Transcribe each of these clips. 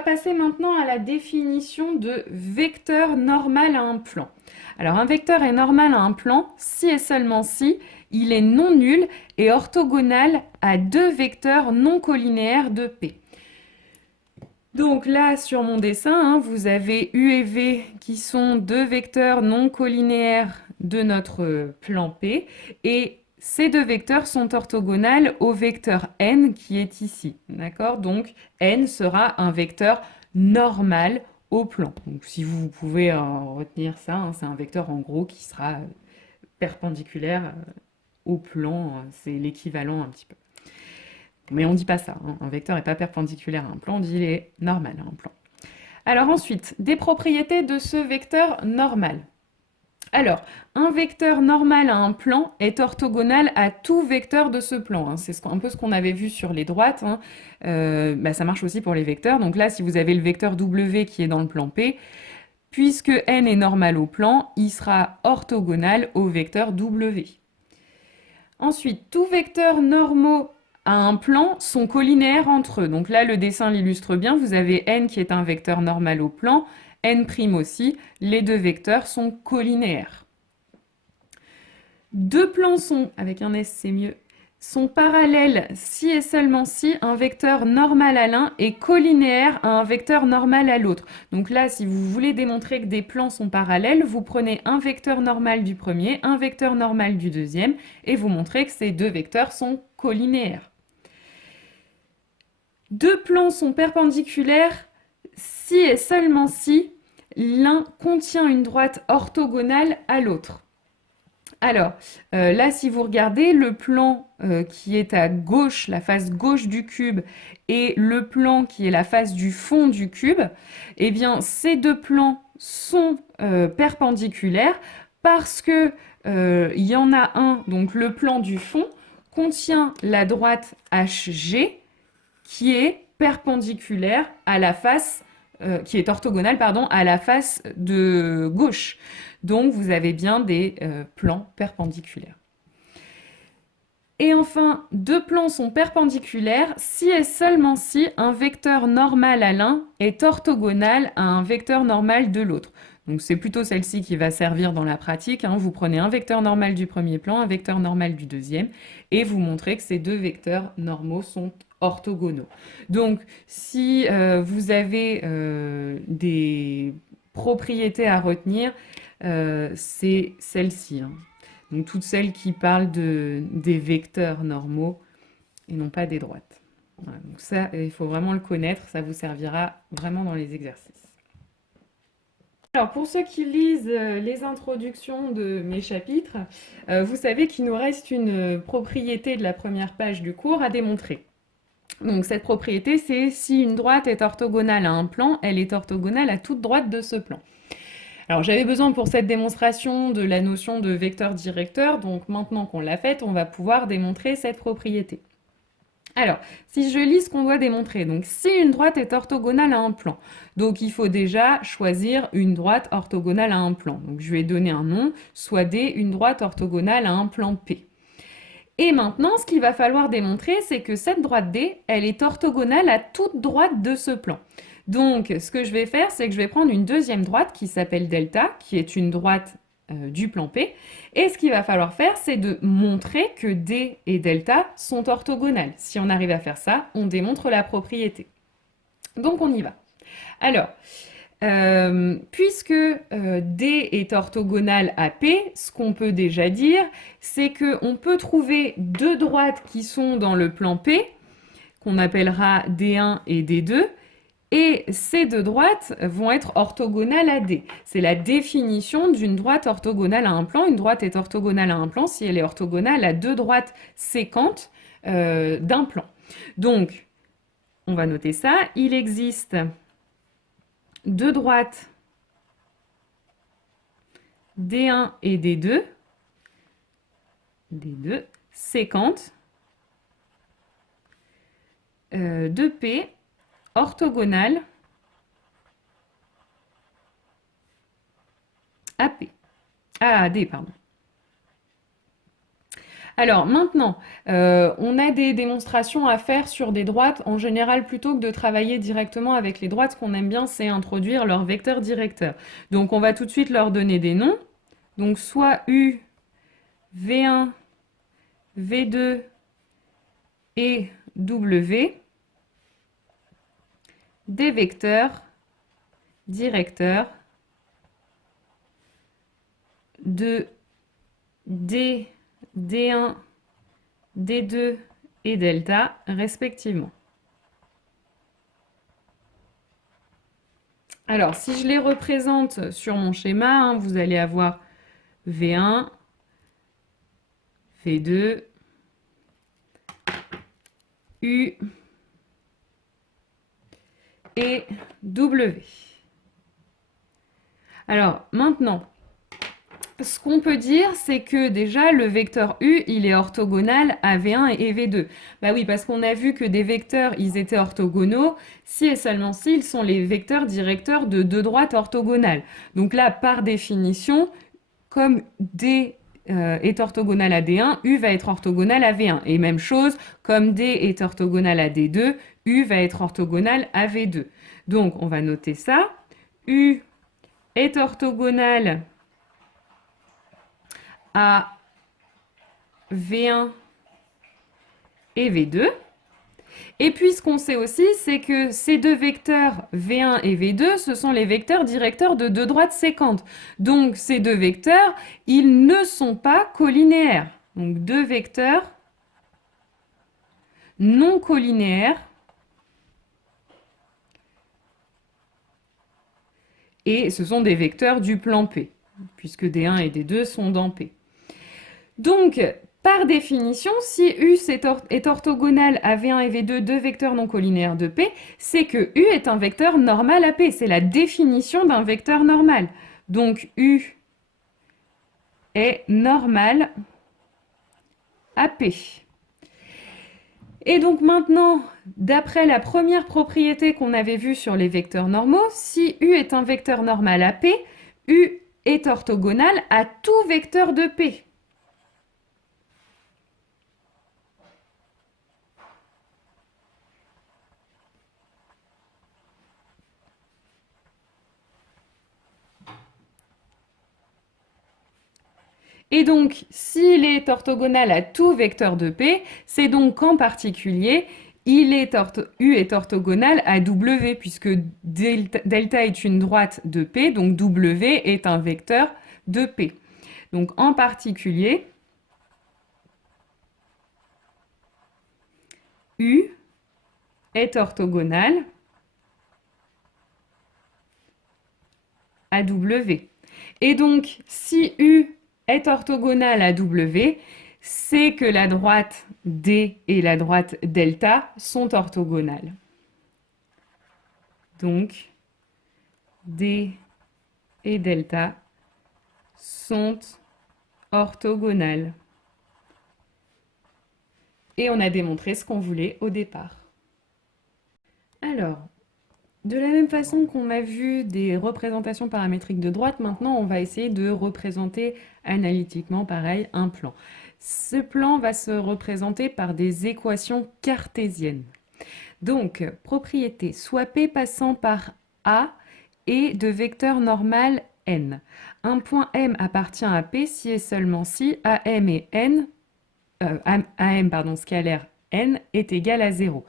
va passer maintenant à la définition de vecteur normal à un plan. Alors un vecteur est normal à un plan si et seulement si il est non nul et orthogonal à deux vecteurs non collinéaires de P. Donc là, sur mon dessin, vous avez U et V qui sont deux vecteurs non collinéaires de notre plan P et ces deux vecteurs sont orthogonales au vecteur n qui est ici. D'accord? Donc n sera un vecteur normal au plan. Donc si vous pouvez retenir ça, c'est un vecteur en gros qui sera perpendiculaire au plan. C'est l'équivalent un petit peu. Mais on ne dit pas ça. Un vecteur n'est pas perpendiculaire à un plan, on dit qu'il est normal à un plan. Alors ensuite, des propriétés de ce vecteur normal. Alors, un vecteur normal à un plan est orthogonal à tout vecteur de ce plan. C'est un peu ce qu'on avait vu sur les droites. Ça marche aussi pour les vecteurs. Donc là, si vous avez le vecteur W qui est dans le plan P, puisque n est normal au plan, il sera orthogonal au vecteur W. Ensuite, tous vecteurs normaux à un plan sont collinéaires entre eux. Donc là, le dessin l'illustre bien. Vous avez n qui est un vecteur normal au plan, n' aussi. Les deux vecteurs sont collinéaires. Deux plans sont, avec un S c'est mieux, sont parallèles si et seulement si un vecteur normal à l'un est collinéaire à un vecteur normal à l'autre. Donc là, si vous voulez démontrer que des plans sont parallèles, vous prenez un vecteur normal du premier, un vecteur normal du deuxième, et vous montrez que ces deux vecteurs sont collinéaires. Deux plans sont perpendiculaires si et seulement si l'un contient une droite orthogonale à l'autre. Alors, là, si vous regardez le plan qui est à gauche, la face gauche du cube, et le plan qui est la face du fond du cube, eh bien, ces deux plans sont perpendiculaires parce que il y en a un, donc le plan du fond, contient la droite HG qui est perpendiculaire à la face, qui est orthogonale, pardon, à la face de gauche. Donc vous avez bien des plans perpendiculaires. Et enfin, deux plans sont perpendiculaires si et seulement si un vecteur normal à l'un est orthogonal à un vecteur normal de l'autre. Donc c'est plutôt celle-ci qui va servir dans la pratique. Vous prenez un vecteur normal du premier plan, un vecteur normal du deuxième, et vous montrez que ces deux vecteurs normaux sont orthogonaux. Donc si vous avez des propriétés à retenir, c'est celle-ci. Donc toutes celles qui parlent des vecteurs normaux et non pas des droites. Voilà, donc ça, il faut vraiment le connaître, ça vous servira vraiment dans les exercices. Alors pour ceux qui lisent les introductions de mes chapitres, vous savez qu'il nous reste une propriété de la première page du cours à démontrer. Donc cette propriété, c'est si une droite est orthogonale à un plan, elle est orthogonale à toute droite de ce plan. Alors j'avais besoin pour cette démonstration de la notion de vecteur directeur, donc maintenant qu'on l'a faite, on va pouvoir démontrer cette propriété. Alors, si je lis ce qu'on doit démontrer, donc si une droite est orthogonale à un plan, donc il faut déjà choisir une droite orthogonale à un plan. Donc je vais donner un nom, soit D, une droite orthogonale à un plan P. Et maintenant, ce qu'il va falloir démontrer, c'est que cette droite D, elle est orthogonale à toute droite de ce plan. Donc, ce que je vais faire, c'est que je vais prendre une deuxième droite qui s'appelle delta, qui est une droite du plan P. Et ce qu'il va falloir faire, c'est de montrer que D et delta sont orthogonales. Si on arrive à faire ça, on démontre la propriété. Donc, on y va. Alors, puisque D est orthogonal à P, ce qu'on peut déjà dire, c'est qu'on peut trouver deux droites qui sont dans le plan P, qu'on appellera D1 et D2, et ces deux droites vont être orthogonales à D. C'est la définition d'une droite orthogonale à un plan. Une droite est orthogonale à un plan si elle est orthogonale à deux droites séquentes d'un plan. Donc, on va noter ça. Il existe deux droites D1 et D2, séquentes de P orthogonales à D, pardon. Alors maintenant, on a des démonstrations à faire sur des droites. En général, plutôt que de travailler directement avec les droites, ce qu'on aime bien, c'est introduire leur vecteur directeur. Donc on va tout de suite leur donner des noms. Donc soit U, V1, V2 et W, des vecteurs directeurs de D, D1, D2 et delta respectivement. Alors, si je les représente sur mon schéma, hein, vous allez avoir V1, V2, U et W. Alors, maintenant, ce qu'on peut dire, c'est que déjà, le vecteur U, il est orthogonal à V1 et V2. Bah oui, parce qu'on a vu que des vecteurs, ils étaient orthogonaux, si et seulement si ils sont les vecteurs directeurs de deux droites orthogonales. Donc là, par définition, comme D est orthogonal à D1, U va être orthogonal à V1. Et même chose, comme D est orthogonal à D2, U va être orthogonal à V2. Donc, on va noter ça. U est orthogonal à V1 et V2. Et puis ce qu'on sait aussi, c'est que ces deux vecteurs V1 et V2, ce sont les vecteurs directeurs de deux droites séquentes. Donc ces deux vecteurs, ils ne sont pas colinéaires. Donc deux vecteurs non colinéaires. Et ce sont des vecteurs du plan P, puisque D1 et D2 sont dans P. Donc, par définition, si U est orthogonal à V1 et V2, deux vecteurs non colinéaires de P, c'est que U est un vecteur normal à P. C'est la définition d'un vecteur normal. Donc, U est normal à P. Et donc maintenant, d'après la première propriété qu'on avait vue sur les vecteurs normaux, si U est un vecteur normal à P, U est orthogonal à tout vecteur de P. Et donc, s'il est orthogonal à tout vecteur de P, c'est donc qu'en particulier, U est orthogonal à W, puisque delta est une droite de P, donc W est un vecteur de P. Donc, en particulier, U est orthogonal à W. Et donc, si U est orthogonal à W, c'est que la droite D et la droite delta sont orthogonales. Donc, D et delta sont orthogonales. Et on a démontré ce qu'on voulait au départ. Alors, de la même façon qu'on a vu des représentations paramétriques de droite, maintenant on va essayer de représenter analytiquement, pareil, un plan. Ce plan va se représenter par des équations cartésiennes. Donc, propriété, soit P passant par A et de vecteur normal n. Un point M appartient à P si et seulement si AM et n, scalaire n est égal à 0.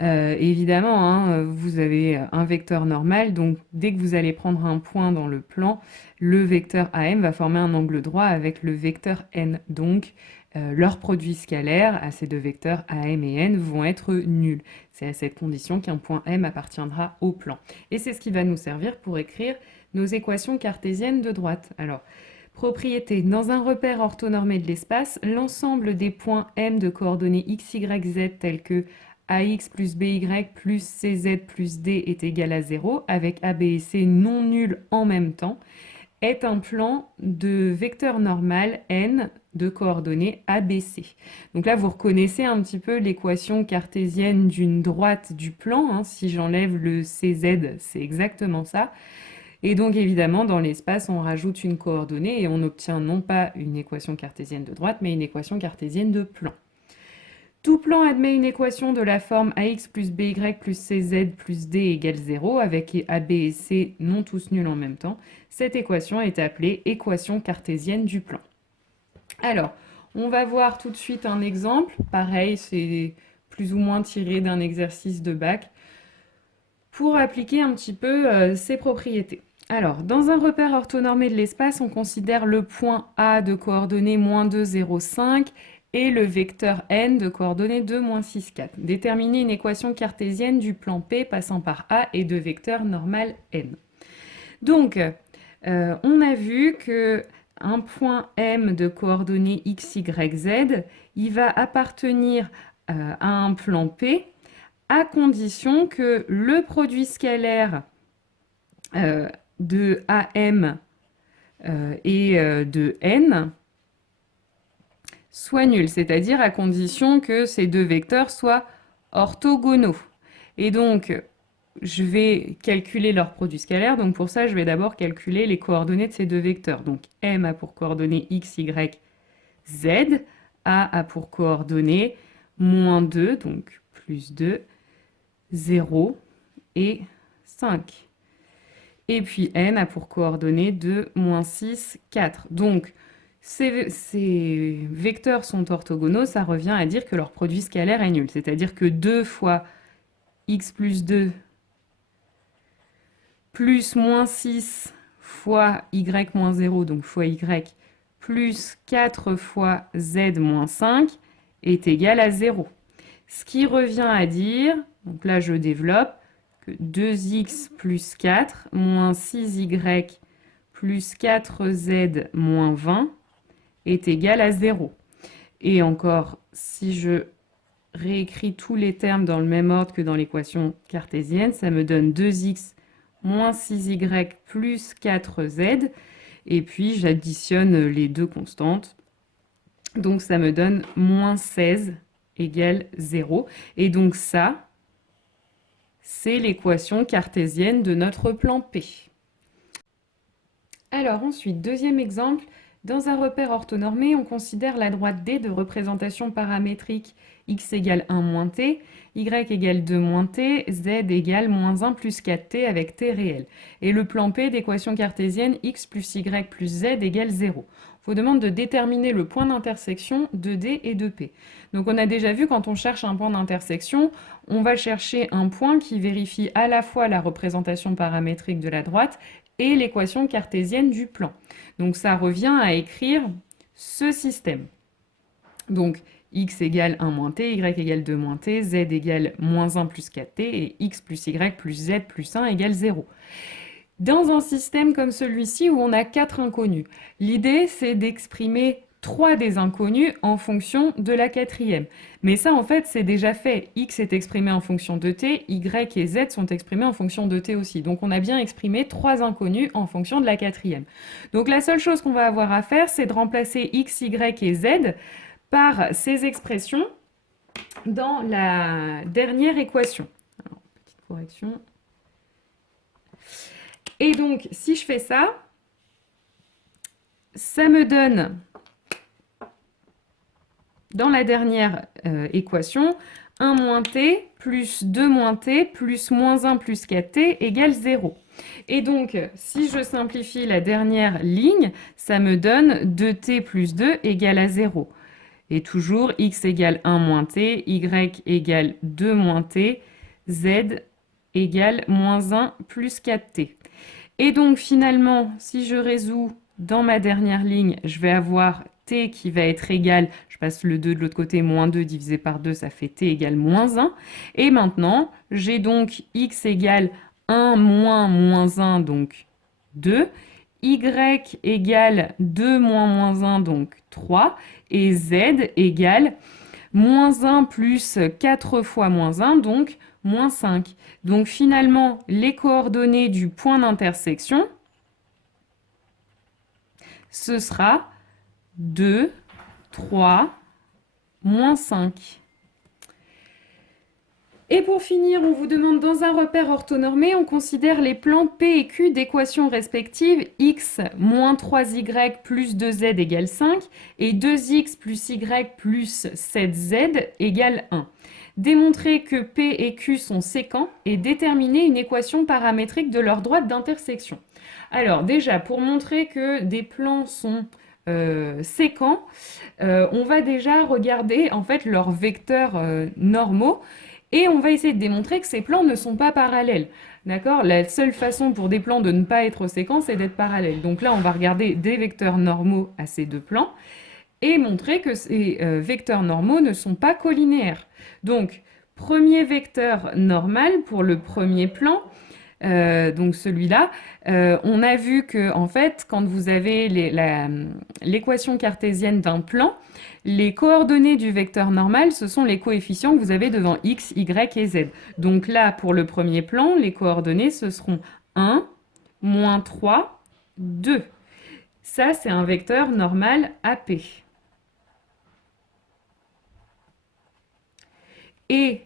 Évidemment, hein, vous avez un vecteur normal, donc dès que vous allez prendre un point dans le plan, le vecteur AM va former un angle droit avec le vecteur n. Donc, leur produit scalaire à ces deux vecteurs AM et n vont être nuls. C'est à cette condition qu'un point M appartiendra au plan. Et c'est ce qui va nous servir pour écrire nos équations cartésiennes de droite. Alors, propriété. Dans un repère orthonormé de l'espace, l'ensemble des points M de coordonnées x, y, z tels que AX plus BY plus CZ plus D est égal à 0, avec A, B et C non nuls en même temps, est un plan de vecteur normal n de coordonnées ABC. Donc là, vous reconnaissez un petit peu l'équation cartésienne d'une droite du plan. Hein. Si j'enlève le CZ, c'est exactement ça. Et donc évidemment, dans l'espace, on rajoute une coordonnée et on obtient non pas une équation cartésienne de droite, mais une équation cartésienne de plan. Tout plan admet une équation de la forme ax plus by plus cz plus d égale 0, avec a, b et c non tous nuls en même temps. Cette équation est appelée équation cartésienne du plan. Alors, on va voir tout de suite un exemple. Pareil, c'est plus ou moins tiré d'un exercice de bac pour appliquer un petit peu ces propriétés. Alors, dans un repère orthonormé de l'espace, on considère le point A de coordonnées moins 2, 0, 5 et le vecteur n de coordonnées 2, moins 6, 4. Déterminer une équation cartésienne du plan P passant par A et de vecteurs normal n. Donc, on a vu que un point M de coordonnées x, y, z, il va appartenir à un plan P à condition que le produit scalaire de AM et de N soit nul, c'est-à-dire à condition que ces deux vecteurs soient orthogonaux. Et donc, je vais calculer leur produit scalaire. Donc pour ça, je vais d'abord calculer les coordonnées de ces deux vecteurs. Donc M a pour coordonnées x, y, z. A pour coordonnées moins 2, donc plus 2, 0 et 5. Et puis n a pour coordonnées 2, moins 6, 4. Donc ces vecteurs sont orthogonaux, ça revient à dire que leur produit scalaire est nul. C'est-à-dire que 2 fois x plus 2 plus moins 6 fois y moins 0, donc fois y, plus 4 fois z moins 5 est égal à 0. Ce qui revient à dire, donc là je développe, que 2x plus 4 moins 6y plus 4z moins 20 est égal à 0. Et encore, si je réécris tous les termes dans le même ordre que dans l'équation cartésienne, ça me donne 2x moins 6y plus 4z. Et puis, j'additionne les deux constantes. Donc, ça me donne moins 16 égale 0. Et donc, ça, c'est l'équation cartésienne de notre plan P. Alors, ensuite, deuxième exemple. Dans un repère orthonormé, on considère la droite D de représentation paramétrique x égale 1 moins t, y égale 2 moins t, z égale moins 1 plus 4t avec t réel. Et le plan P d'équation cartésienne x plus y plus z égale 0. On vous demande de déterminer le point d'intersection de D et de P. Donc on a déjà vu, quand on cherche un point d'intersection, on va chercher un point qui vérifie à la fois la représentation paramétrique de la droite et l'équation cartésienne du plan. Donc ça revient à écrire ce système. Donc x égale 1 moins t, y égale 2 moins t, z égale moins 1 plus 4t, et x plus y plus z plus 1 égale 0. Dans un système comme celui-ci où on a 4 inconnus, l'idée c'est d'exprimer 3 des inconnus en fonction de la quatrième. Mais ça, en fait, c'est déjà fait. X est exprimé en fonction de t, Y et Z sont exprimés en fonction de t aussi. Donc, on a bien exprimé 3 inconnus en fonction de la quatrième. Donc, la seule chose qu'on va avoir à faire, c'est de remplacer X, Y et Z par ces expressions dans la dernière équation. Alors, petite correction. Et donc, si je fais ça, ça me donne, dans la dernière équation, 1 moins t plus 2 moins t plus moins 1 plus 4t égale 0. Et donc, si je simplifie la dernière ligne, ça me donne 2t plus 2 égale à 0. Et toujours, x égale 1 moins t, y égale 2 moins t, z égale moins 1 plus 4t. Et donc, finalement, si je résous dans ma dernière ligne, je vais avoir t qui va être égal, je passe le 2 de l'autre côté, moins 2 divisé par 2, ça fait t égale moins 1. Et maintenant, j'ai donc x égale 1 moins moins 1, donc 2. Y égale 2 moins moins 1, donc 3. Et z égale moins 1 plus 4 fois moins 1, donc moins 5. Donc finalement, les coordonnées du point d'intersection, ce sera 2, 3, moins 5. Et pour finir, on vous demande dans un repère orthonormé, on considère les plans P et Q d'équations respectives x moins 3y plus 2z égale 5 et 2x plus y plus 7z égale 1. Démontrer que P et Q sont séquents et déterminer une équation paramétrique de leur droite d'intersection. Alors déjà, pour montrer que des plans sont séquents, on va déjà regarder en fait leurs vecteurs normaux. Et on va essayer de démontrer que ces plans ne sont pas parallèles. D'accord? La seule façon pour des plans de ne pas être séquents, c'est d'être parallèles. Donc là, on va regarder des vecteurs normaux à ces deux plans et montrer que ces vecteurs normaux ne sont pas collinéaires. Donc, premier vecteur normal pour le premier plan, donc celui-là, on a vu que en fait, quand vous avez l'équation cartésienne d'un plan, les coordonnées du vecteur normal, ce sont les coefficients que vous avez devant x, y et z. Donc là, pour le premier plan, les coordonnées, ce seront 1, moins 3, 2. Ça, c'est un vecteur normal AP. Et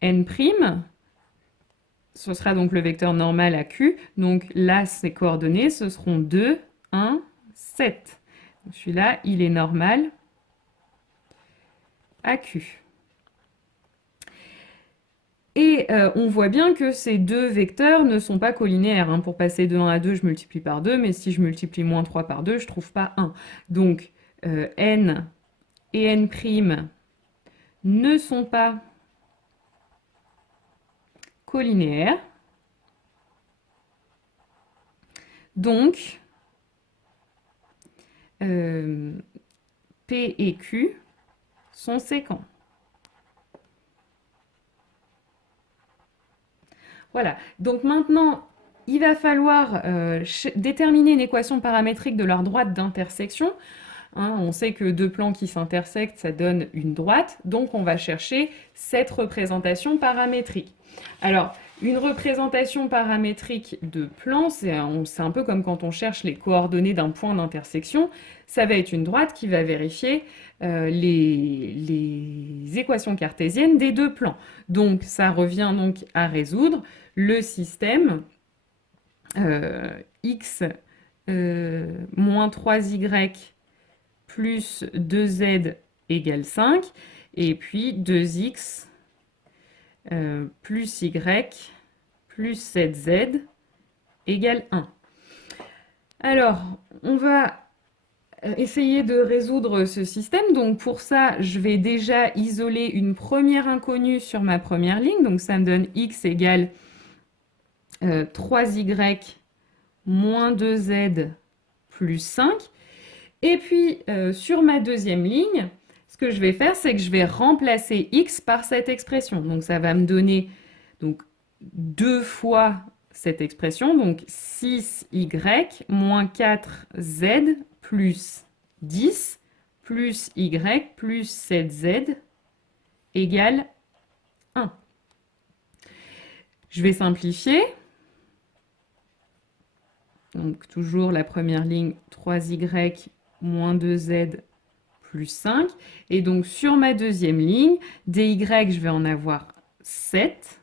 n', ce sera donc le vecteur normal à Q. Donc là, ses coordonnées, ce seront 2, 1, 7. Celui-là, il est normal à Q. Et on voit bien que ces deux vecteurs ne sont pas collinéaires. Hein. Pour passer de 1 à 2, je multiplie par 2, mais si je multiplie moins 3 par 2, je ne trouve pas 1. Donc n et n' ne sont pas collinéaires. Donc, P et Q sont séquents. Voilà, donc maintenant, il va falloir déterminer une équation paramétrique de leur droite d'intersection. Hein, on sait que deux plans qui s'intersectent, ça donne une droite, donc on va chercher cette représentation paramétrique. Alors, une représentation paramétrique de plan, c'est un peu comme quand on cherche les coordonnées d'un point d'intersection. Ça va être une droite qui va vérifier les équations cartésiennes des deux plans. Donc, ça revient donc à résoudre le système x moins 3y plus 2z égale 5, et puis 2x plus y plus 7z égale 1. Alors, on va essayer de résoudre ce système. Donc pour ça, je vais déjà isoler une première inconnue sur ma première ligne. Donc ça me donne x égale 3y moins 2z plus 5. Et puis sur ma deuxième ligne, ce que je vais faire, c'est que je vais remplacer x par cette expression. Donc ça va me donner donc, 2 fois cette expression, donc 6y moins 4z plus 10 plus y plus 7z égale 1. Je vais simplifier. Donc toujours la première ligne, 3y moins 2z plus 5. Et donc sur ma deuxième ligne, dy, je vais en avoir 7.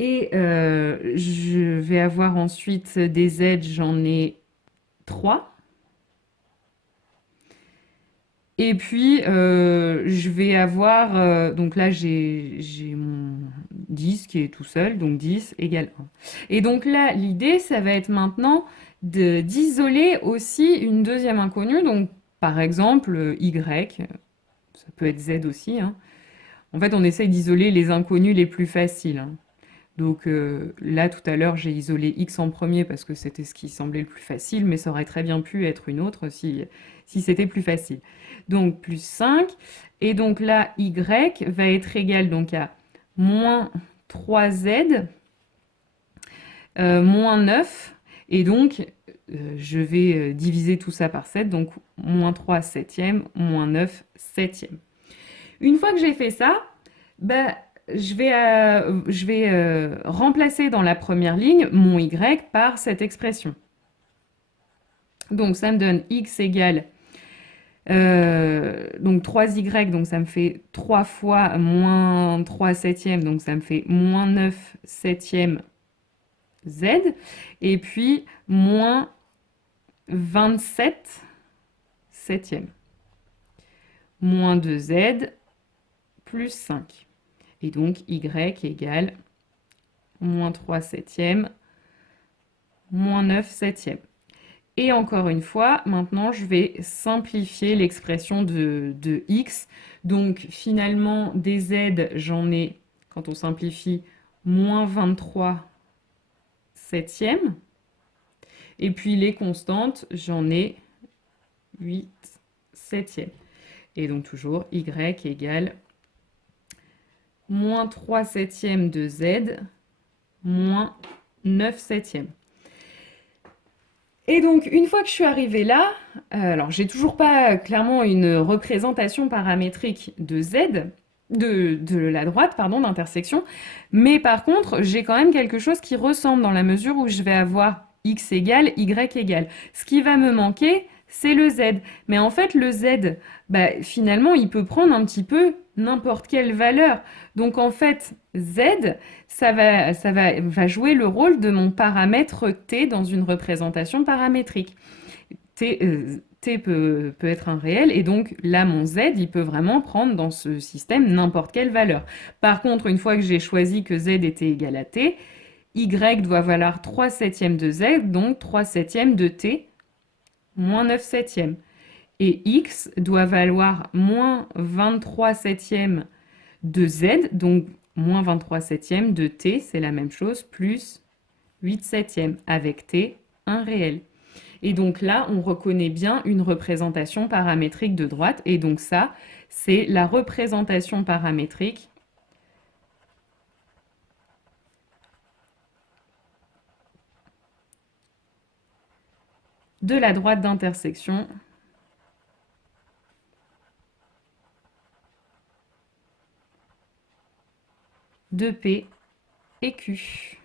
Et je vais avoir ensuite des z, j'en ai 3. Et puis, je vais avoir, donc là, j'ai mon 10 qui est tout seul, donc 10 égale 1. Et donc là, l'idée, ça va être maintenant d'isoler aussi une deuxième inconnue, donc par exemple, y, ça peut être z aussi. Hein. En fait, on essaye d'isoler les inconnues les plus faciles. Hein. Donc là, tout à l'heure, j'ai isolé x en premier parce que c'était ce qui semblait le plus facile, mais ça aurait très bien pu être une autre si c'était plus facile. Donc plus 5, et donc là, y va être égal donc à moins 3z, moins 9, et donc je vais diviser tout ça par 7, donc moins 3 septième, moins 9 septième. Une fois que j'ai fait ça, bah, je vais remplacer dans la première ligne mon y par cette expression. Donc ça me donne x égale Donc 3y, donc ça me fait 3 fois moins 3 septièmes, donc ça me fait moins 9 septièmes z. Et puis moins 27 septièmes. Moins 2z plus 5. Et donc y égale moins 3 septièmes, moins 9 septièmes. Et encore une fois, maintenant, je vais simplifier l'expression de x. Donc, finalement, des z, j'en ai, quand on simplifie, moins 23 septièmes. Et puis, les constantes, j'en ai 8 septièmes. Et donc, toujours, y égale moins 3 septièmes de z, moins 9 septièmes. Et donc, une fois que je suis arrivée là, alors j'ai toujours pas clairement une représentation paramétrique de z, de la droite, pardon, d'intersection, mais par contre, j'ai quand même quelque chose qui ressemble dans la mesure où je vais avoir x égale, y égale. Ce qui va me manquer, c'est le z. Mais en fait, le z, bah, finalement, il peut prendre un petit peu n'importe quelle valeur. Donc en fait, z, va jouer le rôle de mon paramètre t dans une représentation paramétrique. T peut être un réel, et donc là, mon z, il peut vraiment prendre dans ce système n'importe quelle valeur. Par contre, une fois que j'ai choisi que z était égal à t, y doit valoir 3 septièmes de z, donc 3 septièmes de t, moins 9 septièmes. Et x doit valoir moins 23 septièmes de z, donc moins 23 septièmes de t, c'est la même chose, plus 8 septièmes, avec t, un réel. Et donc là, on reconnaît bien une représentation paramétrique de droite, et donc ça, c'est la représentation paramétrique de la droite d'intersection de P et Q.